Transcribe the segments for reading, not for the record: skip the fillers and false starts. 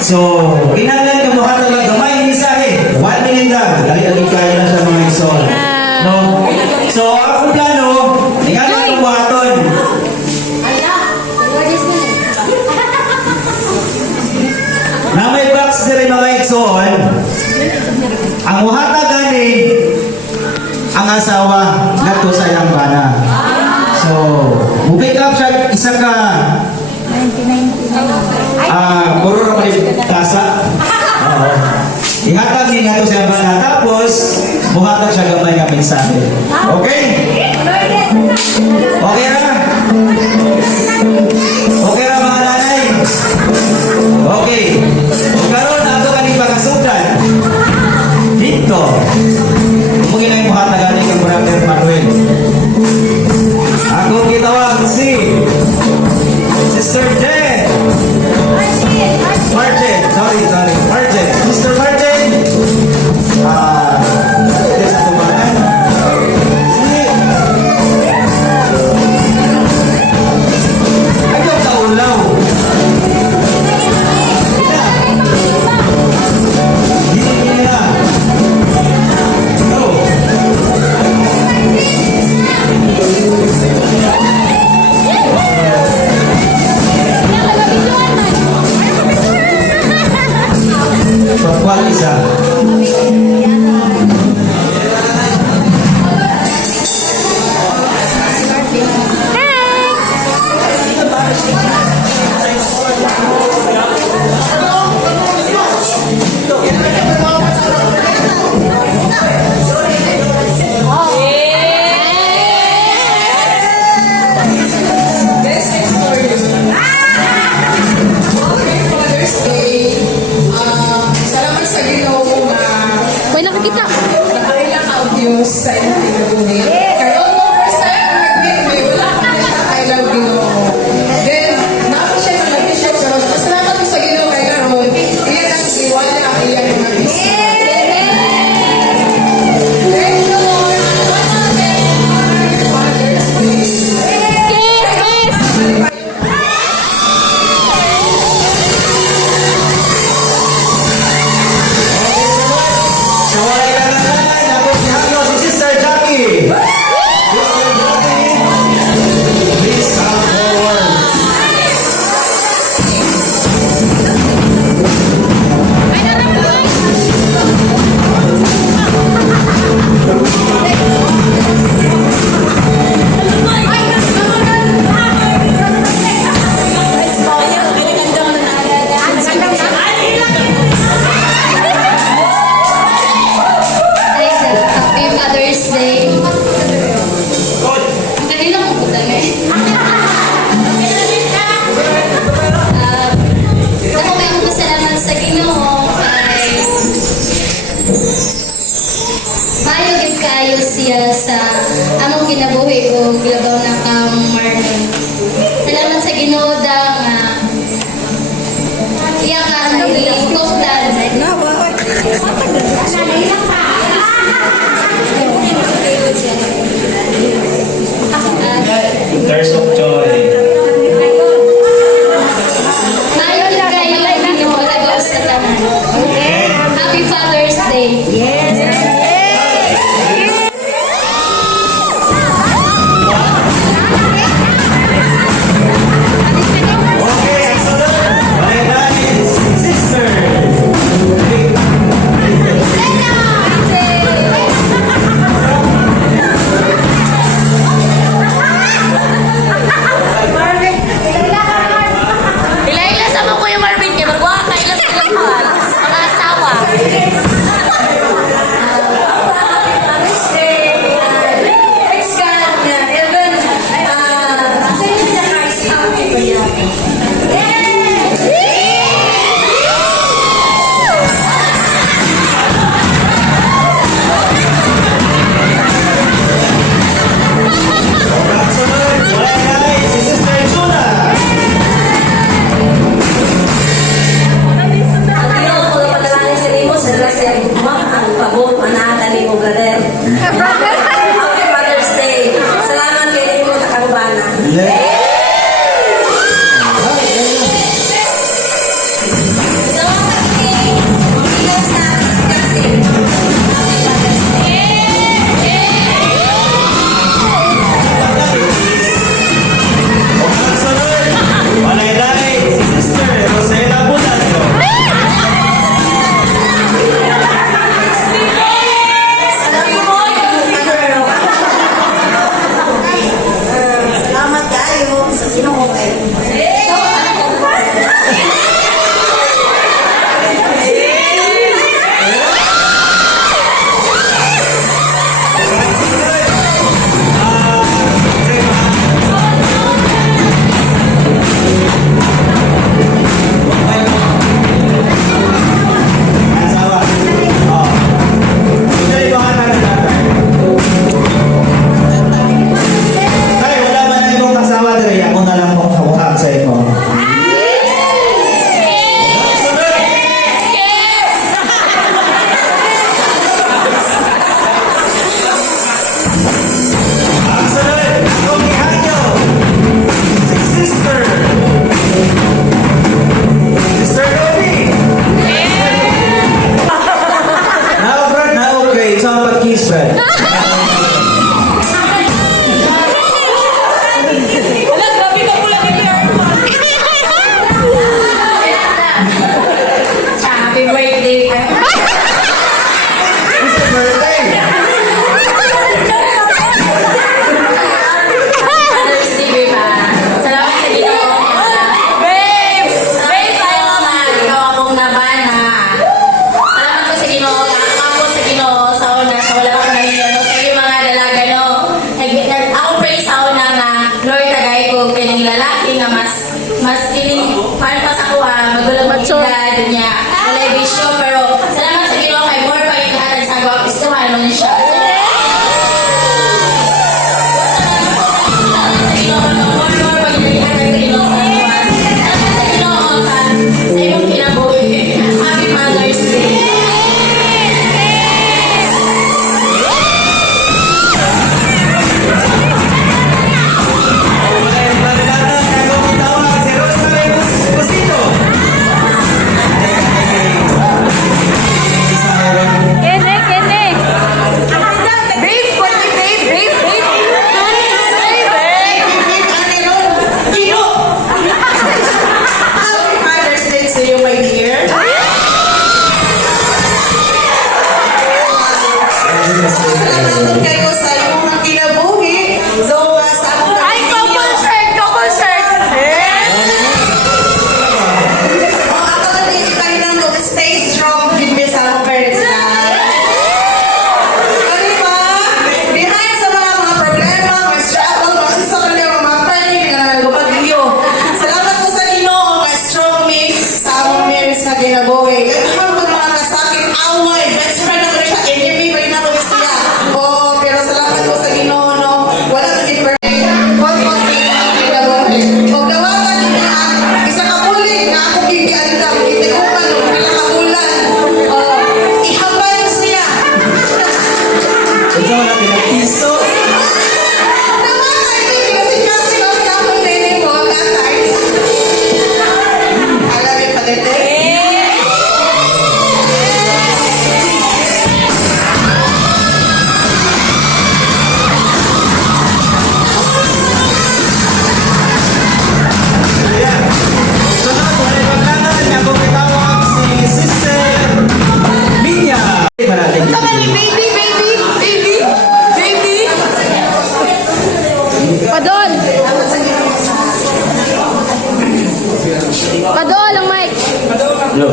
So, kinahanglan ka mo hatag gamay ni sahe. 1 minute lang. Dali lagi kaya na sa mga isol. No. So, akong plano, ingatan ko buhaton. Na may box dire mga igsoon. Ang muhatag gani ang asawa ngadto sa iyang bana. So, pick up siya isa ka 1999. Puro ra pa tasa. Oo. Ihatag niya nga to sa bana tapos muhatag siya gamay nga mensahe. Okay? Okay ra? Okay ra mga nanay? Okay. Karon ato kaning pagasudan. Dito. Mungkin na yung muhatag ani kang Brother Manuel. Ako kitawag si Sister Jen. Martin. Sorry. Martin. Mr. Martin. This ako ba? Ayaw ka ulaw. Hindi na. Go. Pagkuhan isa. Salamat sa Ginoo na May nakakita. nakailang audios sa inyong pinabuhi. Kayo mo first time na nag-meet me, wala ka na siya kailang Ginoo. Then, na-appreciate na lagi siya. Pero salamat ko sa Ginoo kay Karon. Iyan ang iwala ang iyang mga bisa. Thank you, Lord. Father's Day. Sa walay ka na nanay, dapat ihalo si Sister Jackie. Sister Jackie, please come forward. Happy Father's Day. Ang kanila mo po eh. Ako may akong pasalamat sa Ginoo ay bayog kayo siya sa among kinabuhi o gilabaw na kang Marlon. Salamat sa Ginoo da nga iya ka na ilikokdan. Tears of joy. Bayog kayo Ginoo lagaw sa tanan. Happy Father's Day. Okay, ang sunod. Walay nanay, Sister. Padol! Padol ang mic! Hello.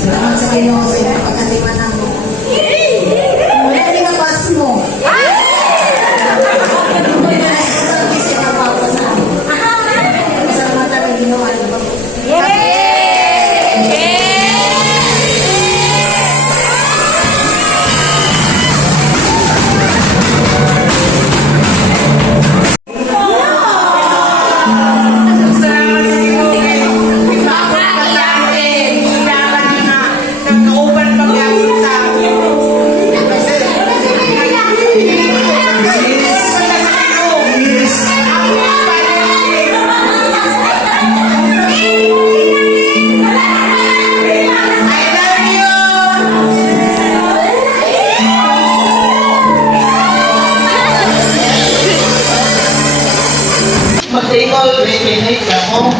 Salamat sa Ginoo sa iyong pagkatiwanan mo. Wala ka nga pas mo. Salamat sa Ginoo. Mag-table, may minute ako.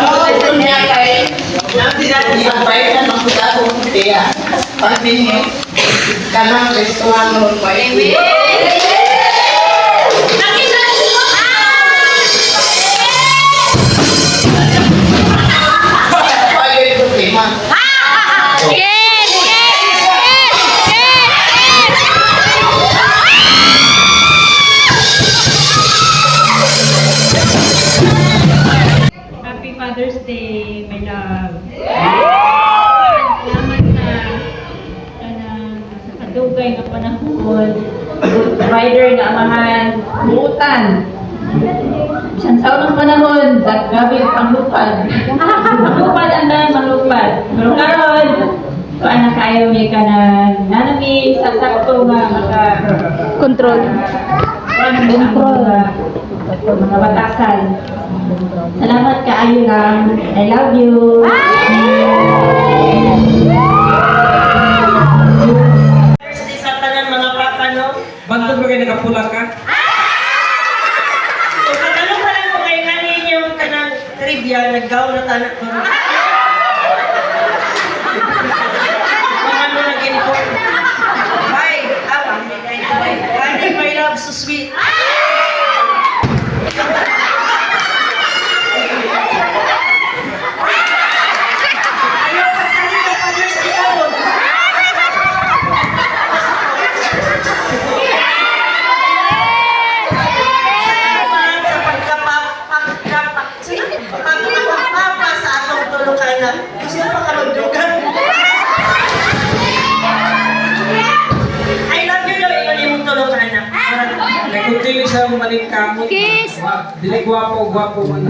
Oo, niya kay nanti natin ang bayad na magpunta ko kaya pag-minute ka ng restaurant noon pa Pag-ibig ko, tema. Happy Father's Day, my love. Salamat sa kadugay nga panahon. Provider nga amahan, buutan. Isang taon ng panahon, grabe ang panglupad. Panglupad ang dahil manglupad. Pero karon, kung anak kayo may ka na nanami sa sakto nga maka Control. control mga batasan. Salamat kaayo lang. I love you. Sa tanan mga papa, no? Bantog ba kayo nakapula ka? Kung katanong ka lang kung kayo ngayon yung kanang trivia, naggaw na tanak ko. Ano naging po? Bye! Bye, my love, so sweet. Ayaw pagsalita pa Diyos di ako. Salamat sa pagkapapa sa atong tulukanan. Gusto pa ka magdugan. I love you daw, ikaw na yung tulukanan. Nagkuntilig sa maling kamot. Kiss! Dili gwapo man.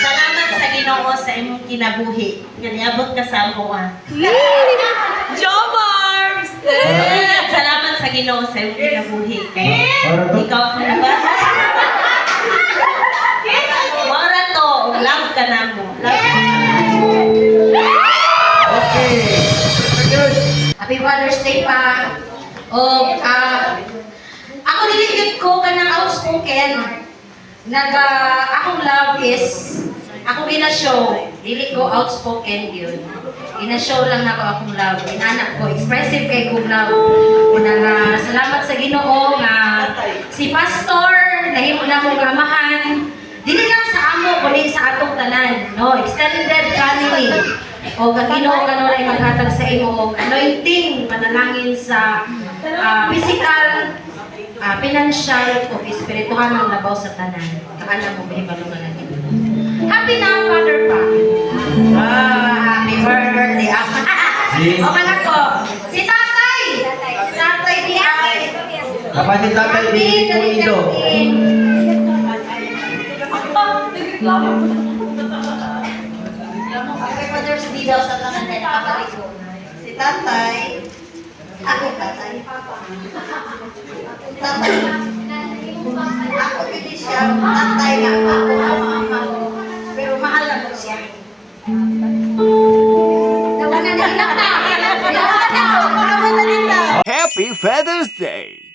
Salamat sa Ginoo sa imong kinabuhi. Nga niabot ka sa amuan. Jobarbs! Salamat sa Ginoo sa imong kinabuhi. Ikaw ang nabasa. Mara to, love ka na mo. Happy Father's Day pa. O, ako niligid ko ka ng outspoken. Akong love is, ako gina-show, dili ko outspoken yun. Gina-show lang ako akong love. Inanak ko, expressive kay kong love. Salamat sa Ginoo nga si Pastor, nahimo na mong amahan. Dili lang sa amo, kundi sa atong tanan. No? Extended family. O Ginoo kanon ay maghatag sa imo anointing, panalangin sa physical, financial o espiritual ng labaw sa tanan. Kaana mo mahibalo nga lagi. Happy na Father pa. Happy birthday. O kana ko. Si Tatay. Si Tatay di ay. Kapatid tatay, binili ko ito. Happy Father's Day daw sa tanan kay nakabalik ko. Si Tatay. Ako Tatay. Tatay. Ako hindi siya. Tatay nga ako. Mama ko. Pero mahal na ko siya. Happy Father's Day!